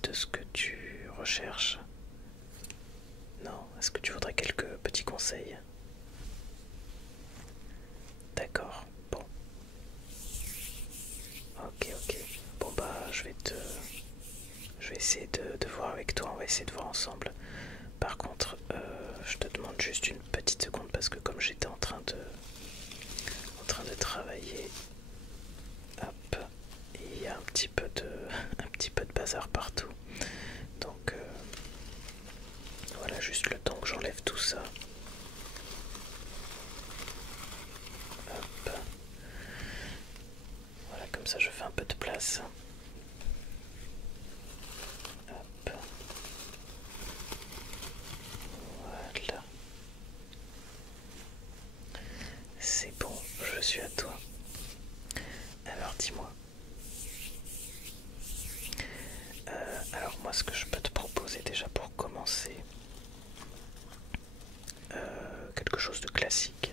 indice de ce que tu recherches? Non, est-ce que tu voudrais quelques petits conseils? D'accord, bon. Ok. Bon bah je vais essayer de voir avec toi, on va essayer de voir ensemble. Par contre, je te demande juste une petite seconde parce que comme j'étais en train de travailler, hop, il y a un petit peu de bazar partout. Donc voilà, juste le temps que j'enlève tout ça. Hop, voilà, comme ça je fais un peu de place. Hop, voilà. C'est bon, je suis à toi. Alors dis-moi. Alors moi ce que je peux te proposer déjà pour commencer, quelque chose de classique,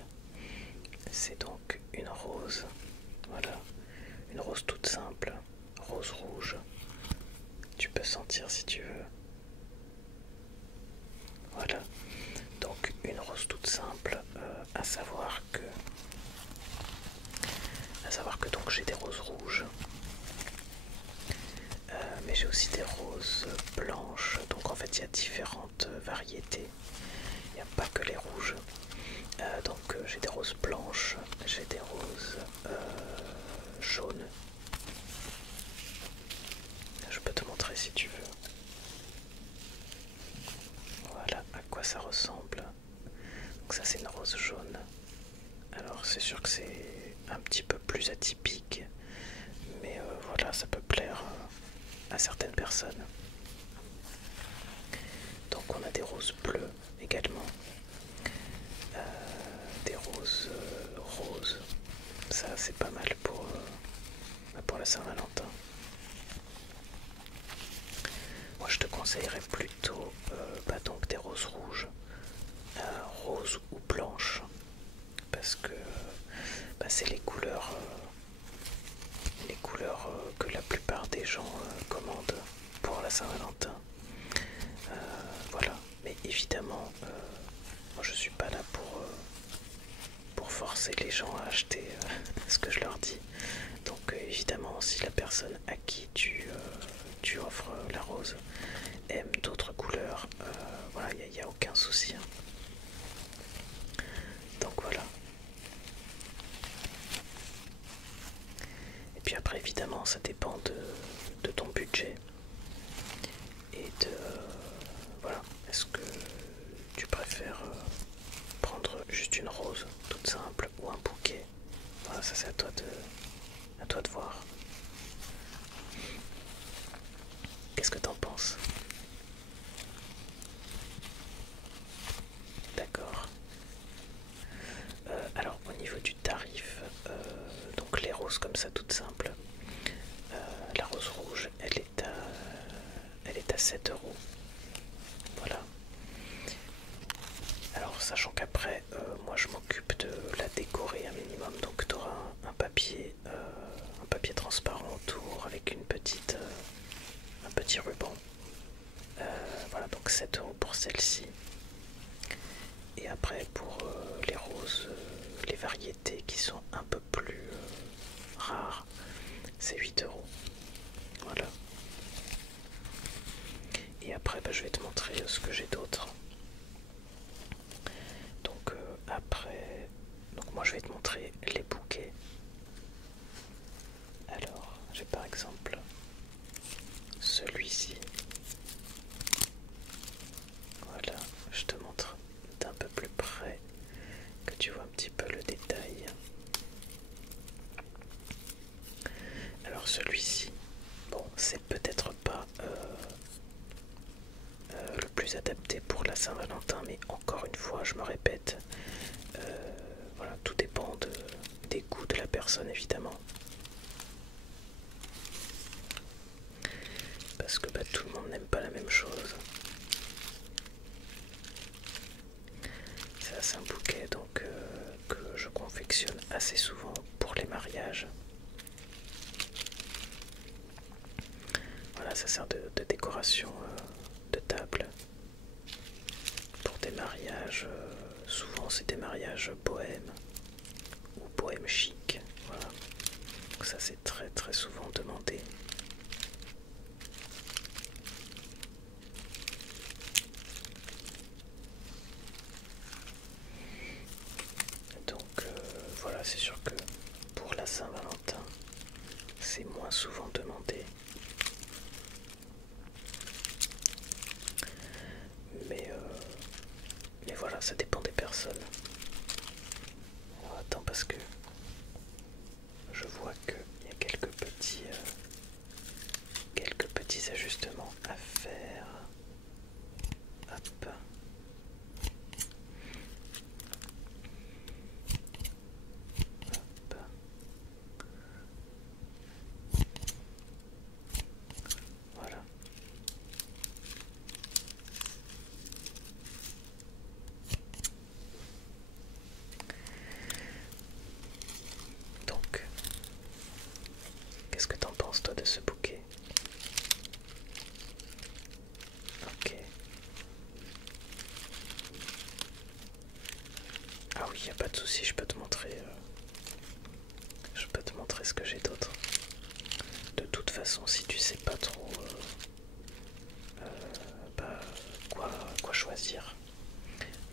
c'est donc une rose. Voilà, une rose toute simple, rose rouge. Tu peux sentir si tu veux. Voilà, donc une rose toute simple, à savoir que donc j'ai des roses rouges, mais j'ai aussi des roses blanches. Donc en fait il y a différentes variétés. Il n'y a pas que les rouges. Donc j'ai des roses blanches, j'ai des roses jaunes. Je peux te montrer si tu veux. Voilà à quoi ça ressemble. Donc ça c'est une rose jaune. Alors c'est sûr que c'est un petit peu plus atypique, mais voilà, ça peut plaire à certaines personnes. Donc on a des roses bleues également, des roses roses. Ça c'est pas mal pour la Saint-Valentin. Moi je te conseillerais plutôt donc des roses rouges, roses ou blanches, parce que c'est les couleurs que la plupart des gens commandent pour la Saint-Valentin. Voilà, mais évidemment, moi je suis pas là pour forcer les gens à acheter ce que je leur dis. Donc évidemment, si la personne à qui tu offres la rose aime d'autres couleurs, voilà, il n'y a aucun souci. Donc voilà. Et puis après, évidemment, ça dépend de ton budget et de voilà. Est-ce que tu préfères prendre juste une rose toute simple ou un bouquet? Voilà, ça c'est à toi de voir. Qu'est-ce que t'en penses? D'accord. Alors au niveau du tarif, donc les roses comme ça toutes simples, la rose rouge elle est à 7 €. Voilà. Alors sachant qu'après moi je m'occupe de la décorer un minimum, donc tu auras un papier transparent autour avec un petit ruban. Voilà, donc 7 € pour celle-ci. Et après pour les roses, les variétés qui sont un peu plus rares, c'est 8 €. Voilà. Et après je vais te montrer ce que j'ai d'autre. Donc après, donc moi je vais te montrer les bouquets. Alors j'ai par exemple celui-ci. Voilà, je te montre d'un peu plus près que tu vois un petit peu le détail. Alors celui-ci, bon, c'est peut-être pas le plus adapté pour la Saint-Valentin, mais encore une fois, je me répète, voilà, tout dépend des goûts de la personne évidemment. Parce que tout le monde n'aime pas la même chose. Ça, c'est un bouquet donc que je confectionne assez souvent pour les mariages. Voilà, ça sert de décoration de table. Pour des mariages, souvent c'est des mariages bohèmes ou bohème chic. Voilà. Donc ça c'est très très souvent demandé. Donc voilà, c'est sûr que pour la Saint-Valentin, c'est moins souvent demandé. Mais voilà, ça dépend des personnes. Alors, attends, parce que je vois qu'il y a quelques petits ajustements à faire. Hop. Hop. Voilà. Donc, qu'est-ce que t'en penses toi de ce bouquet? Ok. Ah oui, y a pas de souci, je peux te montrer. Je peux te montrer ce que j'ai d'autre. De toute façon, si tu sais pas trop bah, quoi choisir,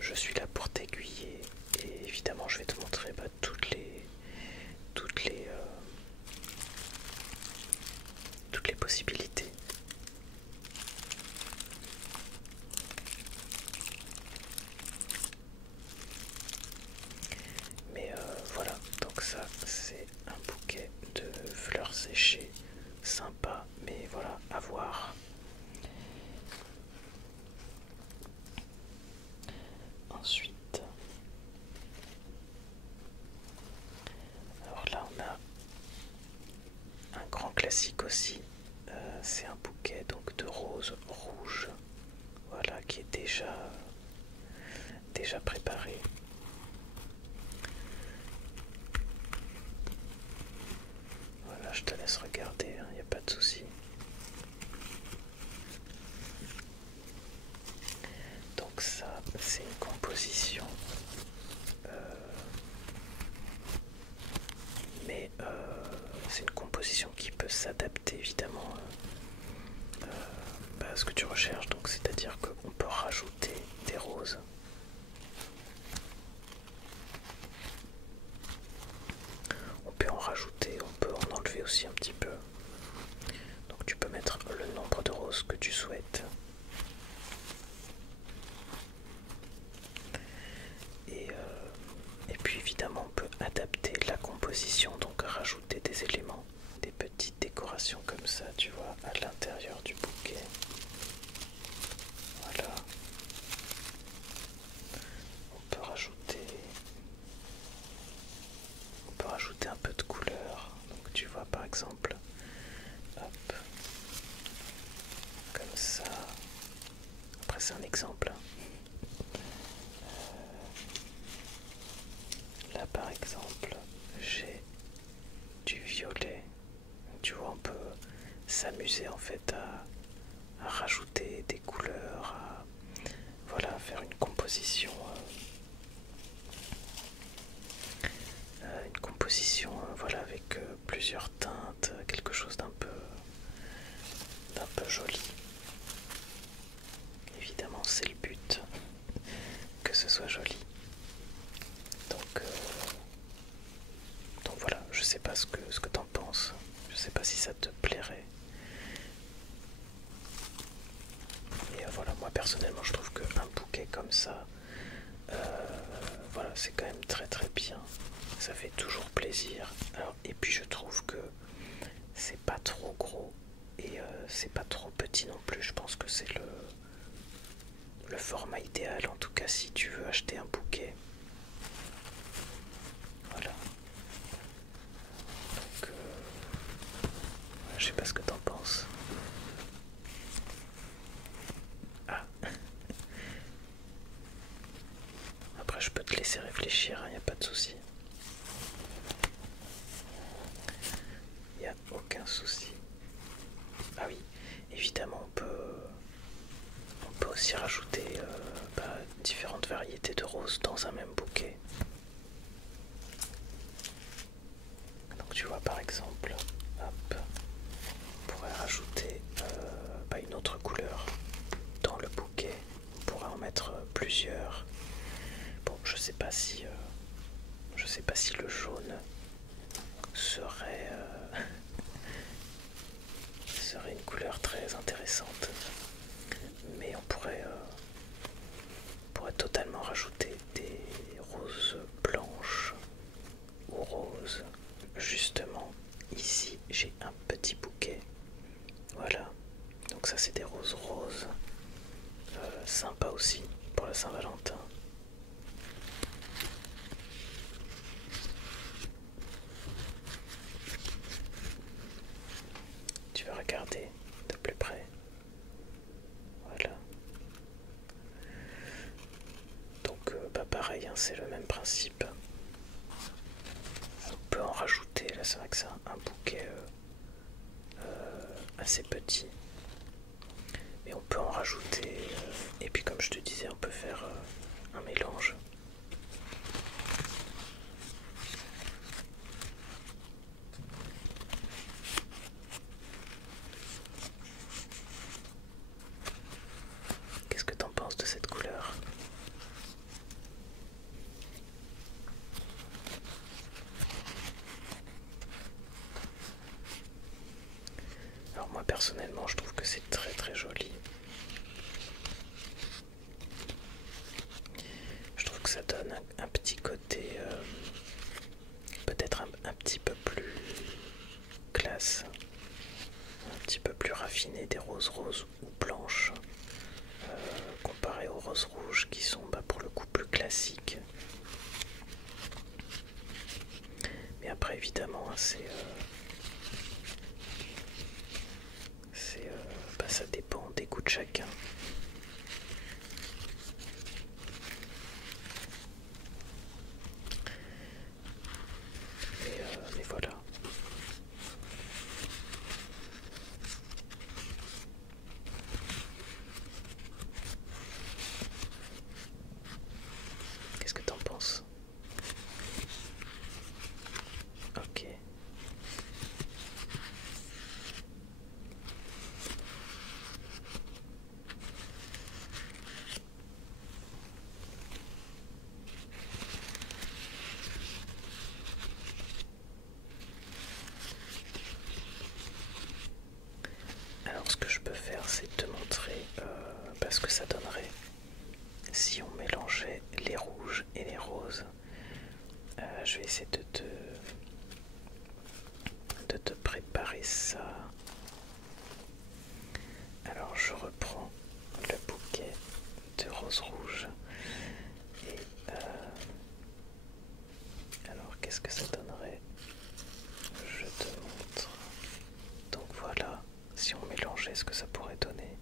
je suis là pour t'aiguiller et évidemment je vais te montrer toutes les possibilités. Mais voilà, donc ça c'est un bouquet de fleurs séchées, sympa, mais voilà, à voir. Ensuite, alors là on a un grand classique aussi, c'est un bouquet donc de roses rouges, voilà, qui est déjà préparé. Voilà, je te laisse regarder, il n'y a pas de souci. Donc ça, c'est une composition, mais c'est une composition qui peut s'adapter évidemment à ce que tu recherches. Donc c'est-à-dire qu'on peut rajouter des roses. On peut en rajouter, on peut en enlever aussi un petit peu. Donc tu peux mettre le nombre de roses que tu souhaites. Et puis évidemment on peut adapter la composition, donc rajouter des éléments, des petites décorations comme ça, tu vois, à l'intérieur du bouquet. Voilà. On peut rajouter un peu de couleur. Donc tu vois par exemple, hop, comme ça. Après c'est un exemple. Là par exemple, j'ai du violet. Tu vois, on peut s'amuser en fait à rajouter des couleurs, voilà, faire une composition, voilà, avec plusieurs teintes, quelque chose d'un peu joli. Évidemment, c'est le but, que ce soit joli. Donc voilà, je sais pas ce que t'en penses, je sais pas si ça te plairait. Et voilà, moi personnellement, je trouve qu'un bouquet comme ça, voilà, c'est quand même très très bien. Ça fait toujours plaisir. Alors, et puis je trouve que c'est pas trop gros et c'est pas trop petit non plus. Je pense que c'est le format idéal, en tout cas si tu veux acheter un bouquet. Voilà. Donc, je sais pas ce que t'en penses. Ah. Après, je peux te laisser réfléchir, il n'y a pas de souci. Il n'y a aucun souci. Ah oui, aussi rajouter différentes variétés de roses dans un même bouquet. Donc tu vois par exemple, hop, on pourrait rajouter une autre couleur dans le bouquet. On pourrait en mettre plusieurs. Bon, je sais pas si le jaune serait serait une couleur très intéressante, mais on pourrait totalement rajouter des roses blanches ou roses. Justement, ici j'ai un petit bouquet. Voilà, donc ça c'est des roses roses, sympa aussi pour la Saint-Valentin. Tu vas regarder de plus près. Voilà. Donc pareil, hein, c'est le même principe. On peut en rajouter, là c'est vrai que c'est un bouquet assez petit. Mais on peut en rajouter, et puis comme je te disais, on peut faire un mélange. Qu'est-ce que t'en penses de cette couleur? Alors moi personnellement je trouve que c'est très très joli. Je trouve que ça donne un petit côté peut-être un petit peu plus classe, un petit peu plus raffiné des roses roses ou blanches, comparé aux roses rouges qui sont pour le coup plus classiques. Mais après évidemment hein, ça dépend des goûts de chacun. Mais voilà. Qu'est-ce que t'en penses? Ok. Alors ce que je peux faire c'est te montrer ce que ça donnerait si on mélangeait les rouges et les roses. Je vais essayer de te préparer ça. Alors je reprends le bouquet de roses rouges et alors qu'est-ce que ça donnerait? Je te montre. Donc voilà, si on mélangeait ce que ça pourrait donner.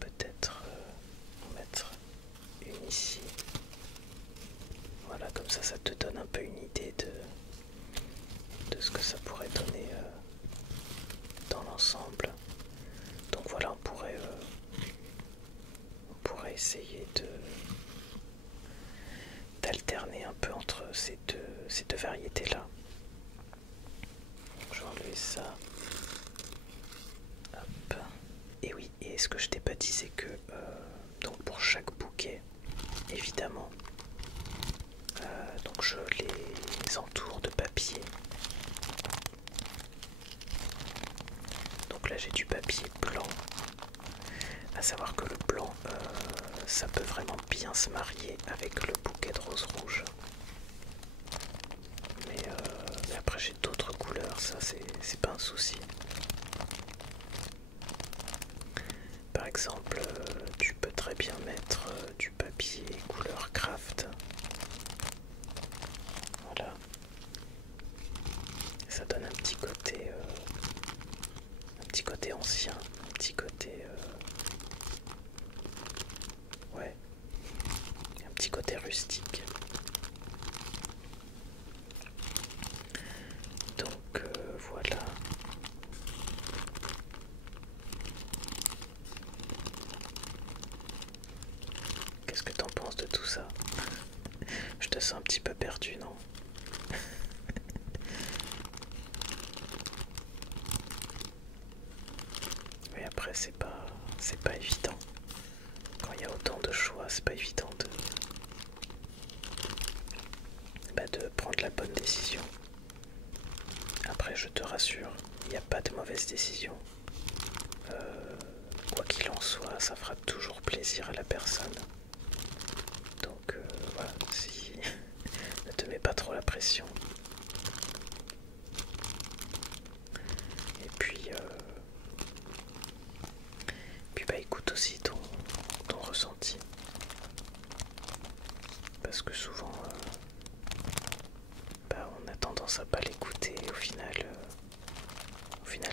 Peut-être en mettre une ici. Voilà, comme ça te donne un peu une idée de ce que ça pourrait donner dans l'ensemble. Donc voilà, on pourrait essayer d'alterner un peu entre ces deux variétés-là. Je vais enlever ça. Hop. Et oui, et ce que je t'ai pas dit, c'est que donc pour chaque bouquet, évidemment, donc je les entoure de papier. Donc là j'ai du papier blanc. À savoir que le blanc, ça peut vraiment bien se marier avec le bouquet de roses rouges. Mais après j'ai d'autres couleurs, ça c'est pas un souci. Par exemple, tu peux très bien mettre du papier couleur craft. Voilà. Ça donne un petit côté ancien, un petit côté ouais, un petit côté rustique. Donc voilà. ça? Je te sens un petit peu perdu, non? Mais après c'est pas évident. Quand il y a autant de choix, c'est pas évident de prendre la bonne décision. Après, je te rassure, il n'y a pas de mauvaise décision. Quoi qu'il en soit, ça fera toujours plaisir à la personne. Donc voilà, si ne te mets pas trop la pression. Et puis bah écoute aussi ton ressenti. Parce que souvent bah, on a tendance à pas l'écouter. Au final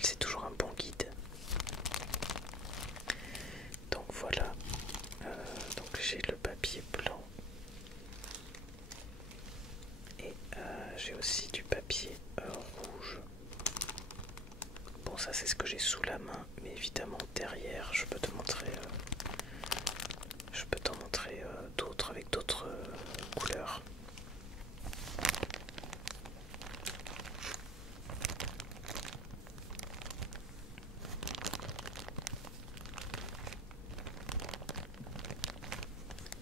c'est toujours un bon guide. Donc voilà, donc j'ai le papier blanc et j'ai aussi du papier rouge. Bon, ça c'est ce que j'ai sous la main, mais évidemment derrière je peux te montrer d'autres avec d'autres couleurs.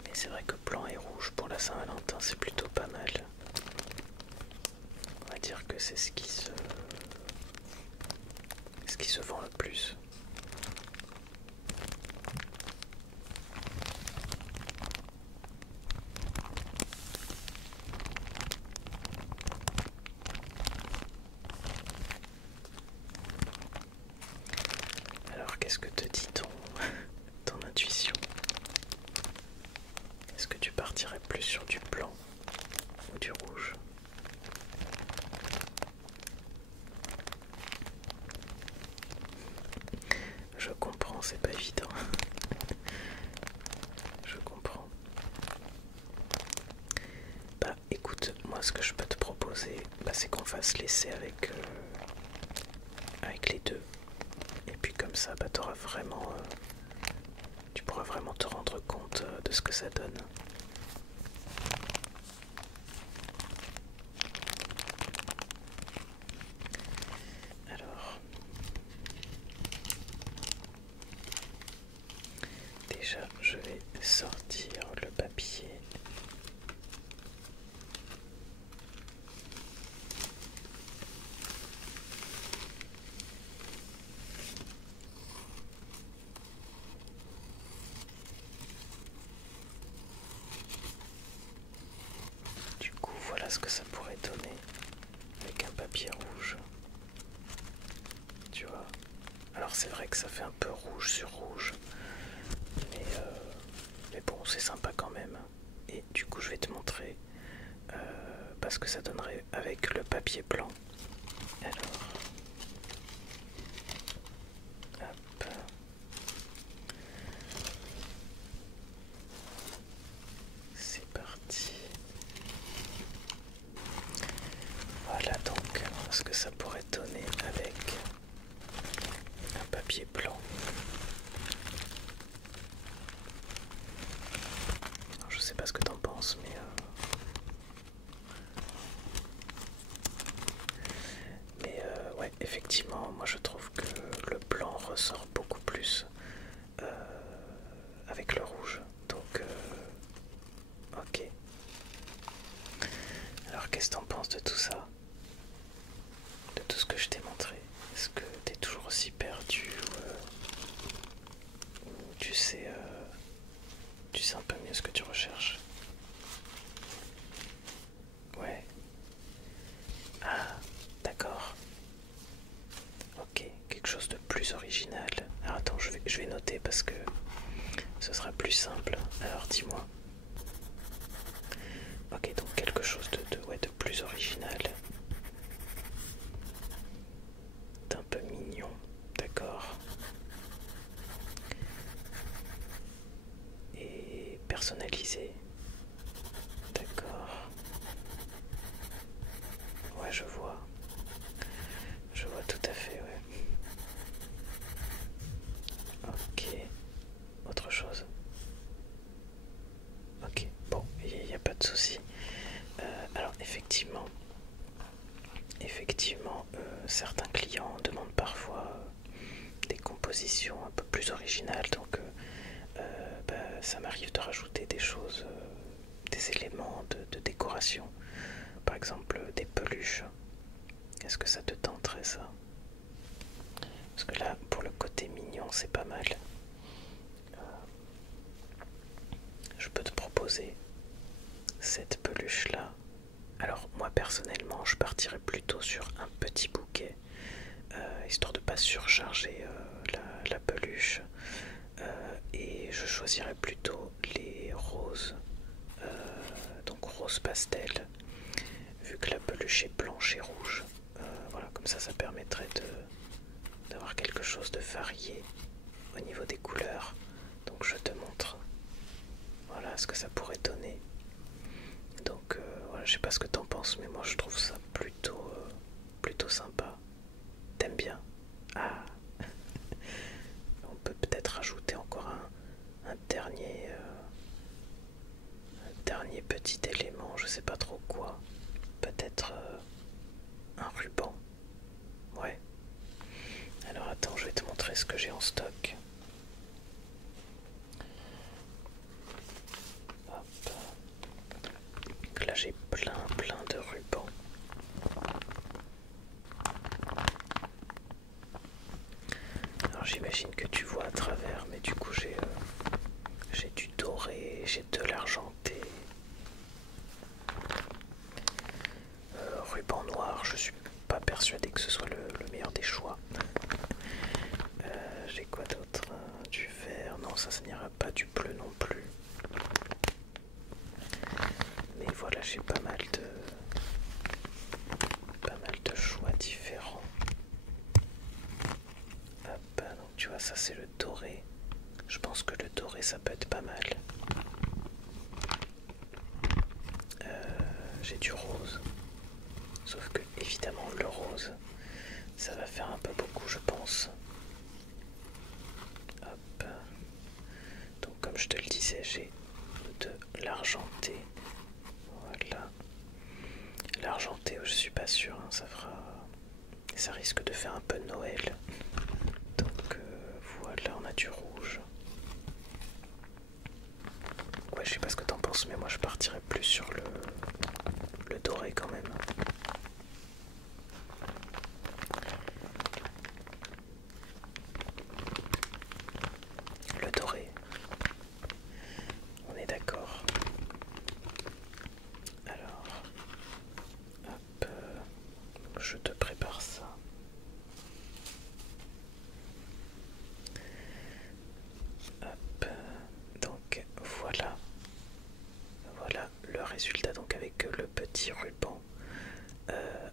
Mais c'est vrai que blanc et rouge pour la Saint-Valentin c'est plutôt pas mal. On va dire que c'est ce qui se vend le plus. Alors qu'est-ce que te dit ton intuition? Est-ce que tu partirais plus sur du blanc ou du rouge? Je comprends, c'est pas évident. Je comprends. Bah écoute, moi ce que je peux te proposer, bah, c'est qu'on fasse l'essai avec les deux. Et puis comme ça, bah, tu pourras vraiment te rendre compte de ce que ça donne. Alors, déjà, je vais sortir le papier. Du coup, voilà ce que ça pourrait donner avec un papier rouge. Tu vois? Alors c'est vrai que ça fait un peu rouge sur rouge, mais bon, c'est sympa quand même. Et du coup, je vais te montrer ce que ça donnerait avec le papier blanc. Alors, hop. C'est parti. Voilà donc ce que ça pourrait donner avec un papier blanc. Alors, je sais pas ce que t'en penses, mais ouais, effectivement, moi je trouve que le blanc ressort beaucoup plus avec le rouge. Donc, ok. Alors, qu'est-ce que t'en penses de tout ça? De tout ce que je t'ai montré? Est-ce que t'es toujours aussi perdu ou tu sais un peu mieux ce que tu recherches? Ouais. Ah, d'accord. Ok, quelque chose de plus original. Alors attends, je vais noter parce que ce sera plus simple. Alors dis-moi. Ok, donc quelque chose ouais, de plus original. D'un peu mignon, d'accord. Et personnalisé. D'accord. Ouais, je vois. Je vois tout à fait, ouais. Ok. Autre chose. Ok, bon. pas de souci. Alors effectivement, certains clients demandent parfois des compositions un peu plus originales, donc ça m'arrive de rajouter des choses, des éléments de décoration, par exemple des peluches. Est-ce que ça te tenterait ça? Parce que là, pour le côté mignon, c'est pas mal. Je peux te proposer cette peluche là. Alors moi personnellement je partirais plutôt sur un petit bouquet, histoire de ne pas surcharger la peluche, et je choisirais plutôt les roses, donc rose pastel, vu que la peluche est blanche et rouge. Voilà, comme ça permettrait d'avoir quelque chose de varié au niveau des couleurs. Donc je te montre, voilà ce que ça pourrait donner. Donc voilà, je sais pas ce que t'en penses, mais moi je trouve ça plutôt sympa. T'aimes bien? Ah, on peut peut-être rajouter encore un dernier petit élément, je sais pas trop quoi. Peut-être un ruban. Ouais. Alors attends, je vais te montrer ce que j'ai en stock. Hop. Donc là j'ai plein de rubans. Alors j'imagine que tu vois à travers, mais du coup j'ai du doré, j'ai de l'argenté. Ruban noir, je suis pas persuadé que ce soit le meilleur des choix. J'ai quoi d'autre? Du vert, non ça n'ira pas, du bleu non plus. Mais voilà, j'ai pas mal de choix différents. Hop, donc tu vois, ça c'est le doré. Je pense que le doré ça peut être pas mal. J'ai du rose. Sauf que évidemment le rose, ça va faire un peu beaucoup je pense. Hop. Donc comme je te le disais, j'ai de l'argenté. Voilà. L'argenté, je suis pas sûr, hein, ça risque de faire un peu Noël. Donc voilà, on a du rouge. Ouais, je sais pas ce que t'en penses, mais moi je partirais plus sur le doré quand même. Le doré. On est d'accord. Alors, hop, je te prépare ça. Hop, donc voilà le résultat, donc avec le petit ruban.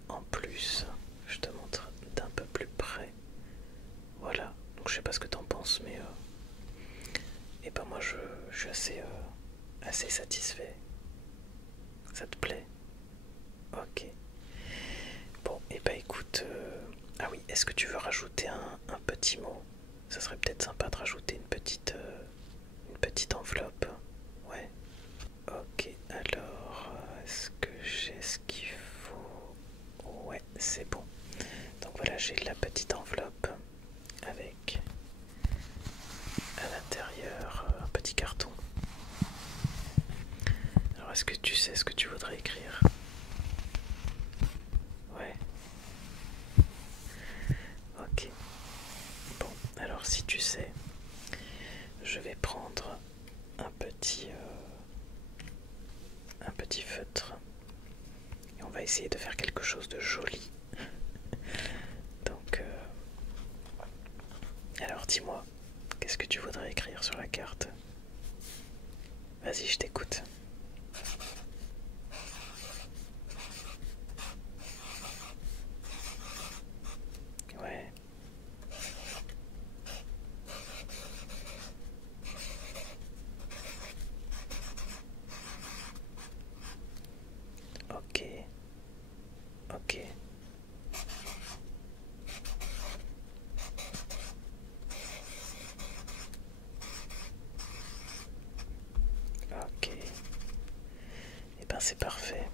En plus, je te montre d'un peu plus près. Voilà, donc je sais pas ce que t'en penses, mais et ben moi je suis assez satisfait. Ça te plaît? Ok. Bon, et bah écoute, ah oui, est-ce que tu veux rajouter un petit mot? Ça serait peut-être sympa de rajouter une petite enveloppe. Ouais. Ok, alors, est-ce que j'ai ce qu'il faut? Ouais, c'est bon. Donc voilà, j'ai la petite enveloppe avec à l'intérieur un petit carton. Alors est-ce que tu sais ce que tu voudrais écrire? Ouais. Ok. Bon, alors si tu sais, je vais prendre un petit feutre et on va essayer de faire quelque chose de joli. Donc, alors dis-moi, qu'est-ce que tu voudrais écrire sur la carte? Vas-y, je t'écoute. Ouais. Ok. Ok. Ok. c'est parfait.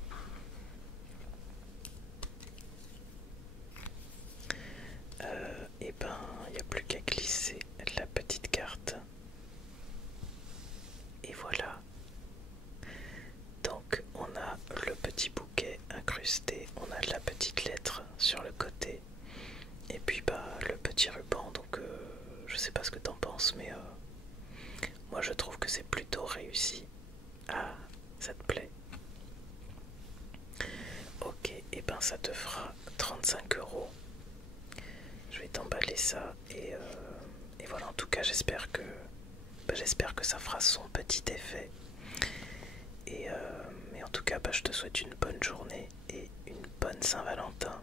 Et ben, il n'y a plus qu'à glisser la petite carte. Et voilà. Donc on a le petit bouquet incrusté, on a la petite lettre sur le côté. Et puis bah le petit ruban, donc je sais pas ce que t'en penses, mais moi je trouve que c'est plutôt réussi. Ah, ça te plaît? Ok, et ben ça te fera 35 €. Je vais t'emballer ça et voilà, en tout cas j'espère que ça fera son petit effet. Et en tout cas je te souhaite une bonne journée et une bonne Saint-Valentin.